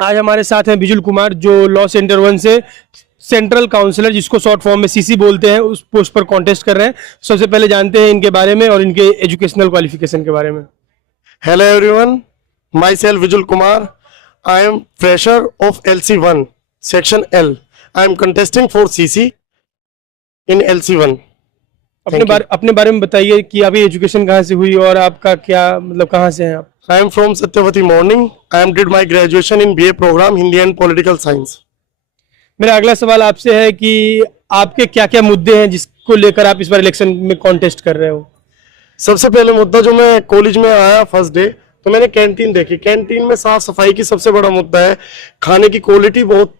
आज हमारे साथ हैं बिजुल कुमार, जो लॉ सेंटर 1 से सेंट्रल काउंसलर, जिसको शॉर्ट फॉर्म में सीसी बोलते हैं, उस पोस्ट पर कॉन्टेस्ट कर रहे हैं। सबसे पहले जानते हैं इनके बारे में और इनके एजुकेशनल क्वालिफिकेशन के बारे में। Hello everyone, myself Vijul Kumar. I am fresher of LC1 section L. I am contesting for CC in LC1. अपने बारे में बताइए कि आपकी एजुकेशन कहाँ से हुई और आपका क्या मतलब, कहाँ से हैं आप? I am from Satyavati Morning. I am did my graduation in BA program Hindi and Political Science. मेरा अगला सवाल आपसे है कि आपके क्या क्या मुद्दे हैं जिसको लेकर आप इस बार इलेक्शन में कॉन्टेस्ट कर रहे हो? सबसे पहले मुद्दा, जो मैं कॉलेज में आया फर्स्ट डे तो मैंने कैंटीन देखी। कैंटीन में साफ सफाई की सबसे बड़ा मुद्दा है। खाने की क्वालिटी बहुत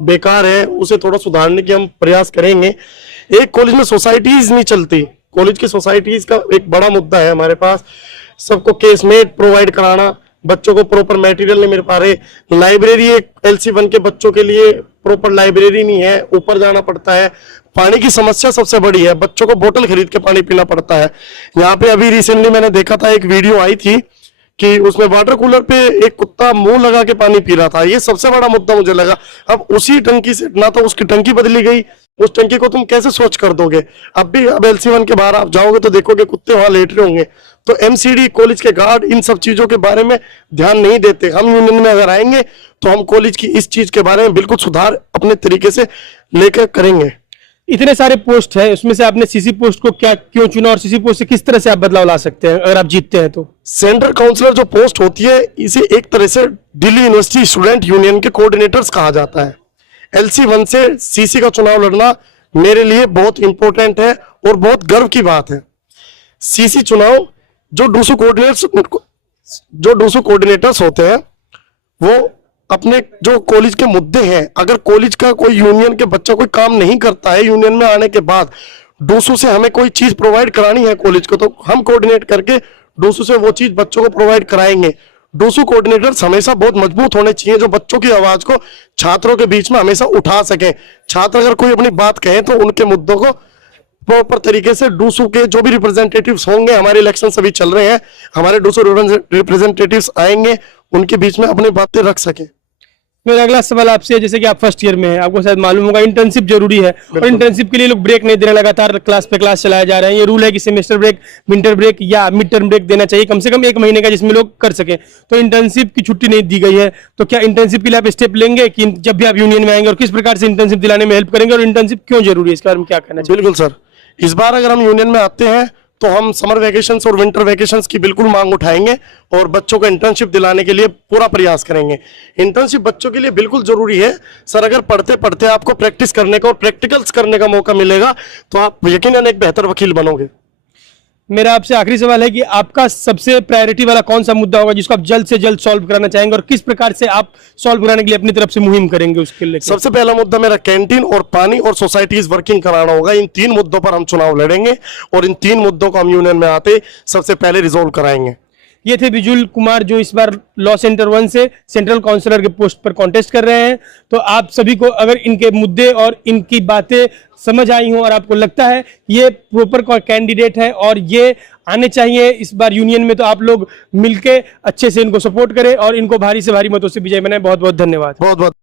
बेकार है, उसे थोड़ा सुधारने की हम प्रयास करेंगे। एक कॉलेज में सोसाइटीज नहीं चलती, कॉलेज की सोसाइटीज का एक बड़ा मुद्दा है हमारे पास। सबको केसमेट प्रोवाइड कराना, बच्चों को प्रॉपर मटेरियल नहीं मिल पा रहे। लाइब्रेरी एक LC1 के बच्चों के लिए प्रॉपर लाइब्रेरी नहीं है, ऊपर जाना पड़ता है। पानी की समस्या सबसे बड़ी है, बच्चों को बोतल खरीद के पानी पीना पड़ता है। यहाँ पे अभी रिसेंटली मैंने देखा था, एक वीडियो आई थी कि उसमें वाटर कूलर पे एक कुत्ता मुंह लगा के पानी पी रहा था। ये सबसे बड़ा मुद्दा मुझे लगा। अब उसी टंकी से ना तो उसकी टंकी बदली गई, उस टंकी को तुम कैसे स्वच्छ कर दोगे? अब LC1 के बाहर आप जाओगे तो देखोगे कुत्ते वहां लेट रहे होंगे। तो MCD, कॉलेज के गार्ड इन सब चीजों के बारे में ध्यान नहीं देते। हम यूनियन में अगर आएंगे तो हम कॉलेज की इस चीज के बारे में बिल्कुल सुधार अपने तरीके से लेकर करेंगे। इतने सारे पोस्ट है, उसमें से आपने सीसी पोस्ट को क्या क्यों चुना और सीसी पोस्ट से किस तरह से आप बदलाव ला सकते हैं अगर आप जीतते हैं तो? सेंट्रल काउंसलर जो पोस्ट होती है, इसे एक तरह से दिल्ली यूनिवर्सिटी स्टूडेंट यूनियन के कोऑर्डिनेटर्स कहा जाता है। LC1 से CC का चुनाव लड़ना मेरे लिए बहुत इंपॉर्टेंट है और बहुत गर्व की बात है। CC चुनाव जो 200 कोऑर्डिनेटर्स होते हैं, वो अपने जो कॉलेज के मुद्दे हैं, अगर कॉलेज का कोई यूनियन के बच्चा कोई काम नहीं करता है यूनियन में आने के बाद, 200 से हमें कोई चीज प्रोवाइड करानी है कॉलेज को, तो हम कोऑर्डिनेट करके 200 से वो चीज बच्चों को प्रोवाइड कराएंगे। 200 कोऑर्डिनेटर्स हमेशा बहुत मजबूत होने चाहिए, जो बच्चों की आवाज को छात्रों के बीच में हमेशा उठा सके। छात्र अगर कोई अपनी बात कहे तो उनके मुद्दों को प्रॉपर तरीके से 200 के जो भी रिप्रेजेंटेटिव्स होंगे, हमारे इलेक्शन अभी चल रहे हैं, हमारे 200 रिप्रेजेंटेटिव्स आएंगे, उनके बीच में अपनी बातें रख सके। मेरा अगला सवाल आपसे है, जैसे कि आप फर्स्ट ईयर में हैं, आपको शायद मालूम होगा इंटर्नशिप जरूरी है और इंटर्नशिप के लिए लोग ब्रेक नहीं दे रहे, लगातार क्लास पे क्लास चलाए जा रहे हैं। ये रूल है कि सेमेस्टर ब्रेक, विंटर ब्रेक या मिड टर्म ब्रेक देना चाहिए, कम से कम 1 महीने का, जिसमें लोग कर सकें। तो इंटर्नशिप की छुट्टी नहीं दी गई है, तो क्या इंटर्नशिप के लिए आप स्टेप लेंगे कि जब भी आप यूनियन में आएंगे, और किस प्रकार से इंटर्नशिप दिलाने में हेल्प करेंगे और इंटर्नशिप क्यों जरूरी है, इसके बारे में क्या कहना चाहिए? बिल्कुल सर, इस बार अगर हम यूनियन में आते हैं तो हम समर वेकेशंस और विंटर वेकेशंस की बिल्कुल मांग उठाएंगे और बच्चों को इंटर्नशिप दिलाने के लिए पूरा प्रयास करेंगे। इंटर्नशिप बच्चों के लिए बिल्कुल जरूरी है सर। अगर पढ़ते पढ़ते आपको प्रैक्टिस करने का और प्रैक्टिकल्स करने का मौका मिलेगा तो आप यकीनन एक बेहतर वकील बनोगे। मेरा आपसे आखिरी सवाल है कि आपका सबसे प्रायोरिटी वाला कौन सा मुद्दा होगा जिसको आप जल्द से जल्द सॉल्व कराना चाहेंगे और किस प्रकार से आप सॉल्व कराने के लिए अपनी तरफ से मुहिम करेंगे उसके लिए? सबसे पहला मुद्दा मेरा कैंटीन और पानी और सोसाइटीज वर्किंग कराना होगा। इन 3 मुद्दों पर हम चुनाव लड़ेंगे और इन 3 मुद्दों को हम यूनियन में आते सबसे पहले रिजोल्व कराएंगे। ये थे बिजुल कुमार, जो इस बार लॉ सेंटर 1 से सेंट्रल काउंसलर के पोस्ट पर कॉन्टेस्ट कर रहे हैं। तो आप सभी को अगर इनके मुद्दे और इनकी बातें समझ आई हों और आपको लगता है ये प्रॉपर कैंडिडेट है और ये आने चाहिए इस बार यूनियन में, तो आप लोग मिलके अच्छे से इनको सपोर्ट करें और इनको भारी से भारी मतों से विजय बनाएं। बहुत बहुत धन्यवाद। बहुत बहुत